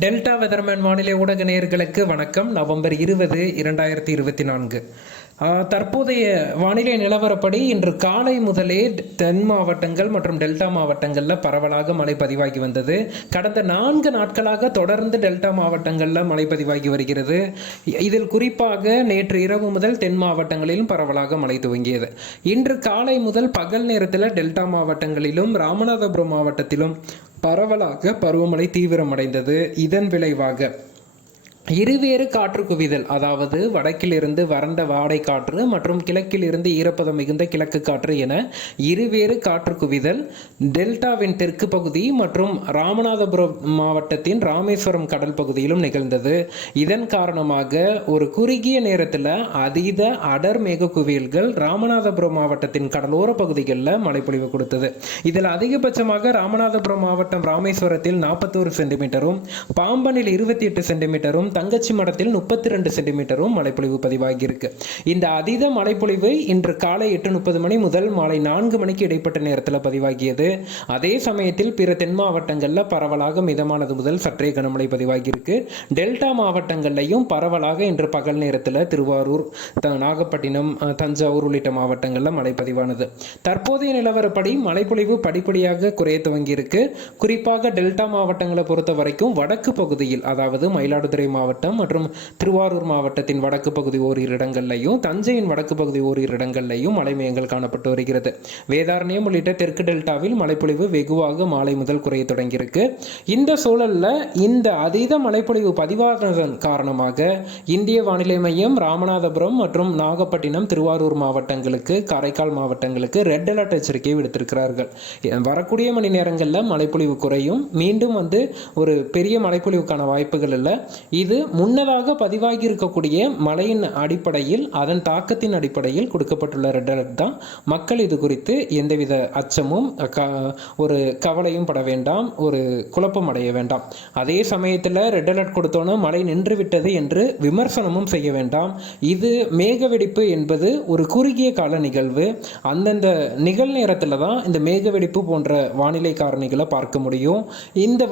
Delta weatherman வானிலை ஊடக நேயர்களுக்கு வணக்கம். நவம்பர் இருபது இரண்டாயிரத்தி இருபத்தி நான்கு. தற்போதைய வானிலை நிலவரப்படி இன்று காலை முதலே தென் மாவட்டங்கள் மற்றும் டெல்டா மாவட்டங்களில் பரவலாக மழை பதிவாகி வந்தது. கடந்த நான்கு நாட்களாக தொடர்ந்து டெல்டா மாவட்டங்களில் மழை பதிவாகி வருகிறது. இதில் குறிப்பாக நேற்று இரவு முதல் தென் மாவட்டங்களிலும் பரவலாக மழை துவங்கியது. இன்று காலை முதல் பகல் நேரத்தில் டெல்டா மாவட்டங்களிலும் ராமநாதபுரம் மாவட்டத்திலும் பரவலாக பருவமழை தீவிரமடைந்தது. இதன் விளைவாக இருவேறு காற்று குவிதல் அதாவது வடக்கிலிருந்து வறண்ட வாடை காற்று மற்றும் கிழக்கிலிருந்து ஈரப்பதம் மிகுந்த கிழக்கு காற்று என இருவேறு காற்று குவிதல் டெல்டாவின் தெற்கு பகுதி மற்றும் ராமநாதபுரம் மாவட்டத்தின் ராமேஸ்வரம் கடல் பகுதியிலும் நிகழ்ந்தது. இதன் காரணமாக ஒரு குறுகிய நேரத்தில் அதீத அடர் மேக குவியல்கள் ராமநாதபுரம் மாவட்டத்தின் கடலோர பகுதிகளில் மழைப்பொழிவு கொடுத்தது. இதில் அதிகபட்சமாக ராமநாதபுரம் மாவட்டம் ராமேஸ்வரத்தில் நாற்பத்தோரு சென்டிமீட்டரும் பாம்பனில் இருபத்தி எட்டு சென்டிமீட்டரும் தங்கச்சி மடத்தில் முப்பத்தி ரெண்டு சென்டிமீட்டரும் மழைப்பொழிவு பதிவாகியிருக்கு. இந்த அதீத மழைப்பொழிவு இன்று காலை எட்டு முப்பது மணி முதல் மாலை நான்கு மணிக்கு இடைப்பட்ட நேரத்தில் பதிவாகியது. அதே சமயத்தில் பிற தென் மாவட்டங்களில் பரவலாக மிதமானது முதல் சற்றே கனமழை பதிவாகியிருக்கு. டெல்டா மாவட்டங்கள்லையும் பரவலாக இன்று பகல் நேரத்தில் திருவாரூர் நாகப்பட்டினம் தஞ்சாவூர் உள்ளிட்ட மாவட்டங்களில் மழை பதிவானது. தற்போதைய நிலவரப்படி மழைப்பொழிவு படிப்படியாக குறைய துவங்கியிருக்கு. குறிப்பாக டெல்டா மாவட்டங்களை பொறுத்த வரைக்கும் வடக்கு பகுதியில் அதாவது மயிலாடுதுறை மாவட்டம் மற்றும் திருவாரூர் மாவட்டத்தின் வடக்கு பகுதி ஓரிரு இடங்கள்லையும் தஞ்சையின் வடக்கு பகுதி ஓரிரு இடங்கள்லையும் மழைமயங்கள் காணப்பட்டு வருகிறது. வேதாரண்யம் உள்ளிட்ட தெற்கு டெல்டாவில் மழைப்பொழிவு வெகுவாக மாலை முதல் குறைய தொடங்கியிருக்கு. இந்த சூழலில் இந்த அதீத மழைப்பொழிவு பதிவானதன் காரணமாக இந்திய வானிலை மையம் ராமநாதபுரம் மற்றும் நாகப்பட்டினம் திருவாரூர் மாவட்டங்களுக்கு காரைக்கால் மாவட்டங்களுக்கு ரெட் அலர்ட் எச்சரிக்கையை விடுத்திருக்கிறார்கள். வரக்கூடிய மணி நேரங்களில் மழைப்பொழிவு குறையும். மீண்டும் வந்து ஒரு பெரிய மழைப்பொழிவுக்கான வாய்ப்புகள் இல்லை. இது முன்னதாக பதிவாகி இருக்கக்கூடிய மழையின் அடிப்படையில் அதன் தாக்கத்தின் அடிப்படையில் கொடுக்கப்பட்டுள்ள ரெட் அலர்ட் தான். மக்கள் இது குறித்து எந்தவித அச்சமும் க ஒரு கவலையும் பட வேண்டாம் ஒரு குழப்பம் அடைய வேண்டாம். அதே சமயத்தில் ரெட் அலர்ட் கொடுத்தோன்னே மழை நின்று விட்டது என்று விமர்சனமும் செய்ய வேண்டாம். இது மேக வெடிப்பு என்பது ஒரு குறுகிய கால நிகழ்வு. அந்தந்த நிகழ்நேரத்தில் தான் இந்த மேக வெடிப்பு போன்ற வானிலை காரணிகளை பார்க்க முடியும். இந்த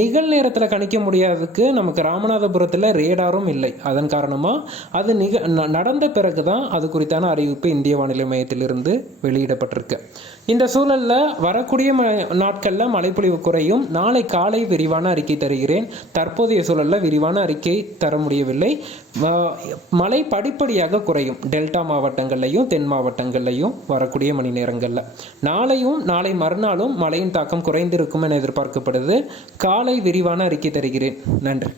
நிகழ்நேரத்தில் கணிக்க முடியாததுக்கு நமக்கு ராமநாத ராமநாதபுரத்தில் ரேடாரும் இல்லை. அதன் காரணமாக அது நிக ந- நடந்த பிறகு தான் அது குறித்தான அறிவிப்பு இந்திய வானிலை மையத்திலிருந்து வெளியிடப்பட்டிருக்கு. இந்த சூழலில் வரக்கூடிய ம நாட்களில் மழைப்பொழிவு குறையும். நாளை காலை விரிவான அறிக்கை தருகிறேன். தற்போதைய சூழலில் விரிவான அறிக்கை தர முடியவில்லை. மழை படிப்படியாக குறையும். டெல்டா மாவட்டங்கள்லையும் தென் மாவட்டங்கள்லையும் வரக்கூடிய மணி நேரங்களில். நாளையும் நாளை மறுநாளும் மழையின் தாக்கம் குறைந்திருக்கும் என எதிர்பார்க்கப்படுது. காலை விரிவான அறிக்கை தருகிறேன். நன்றி.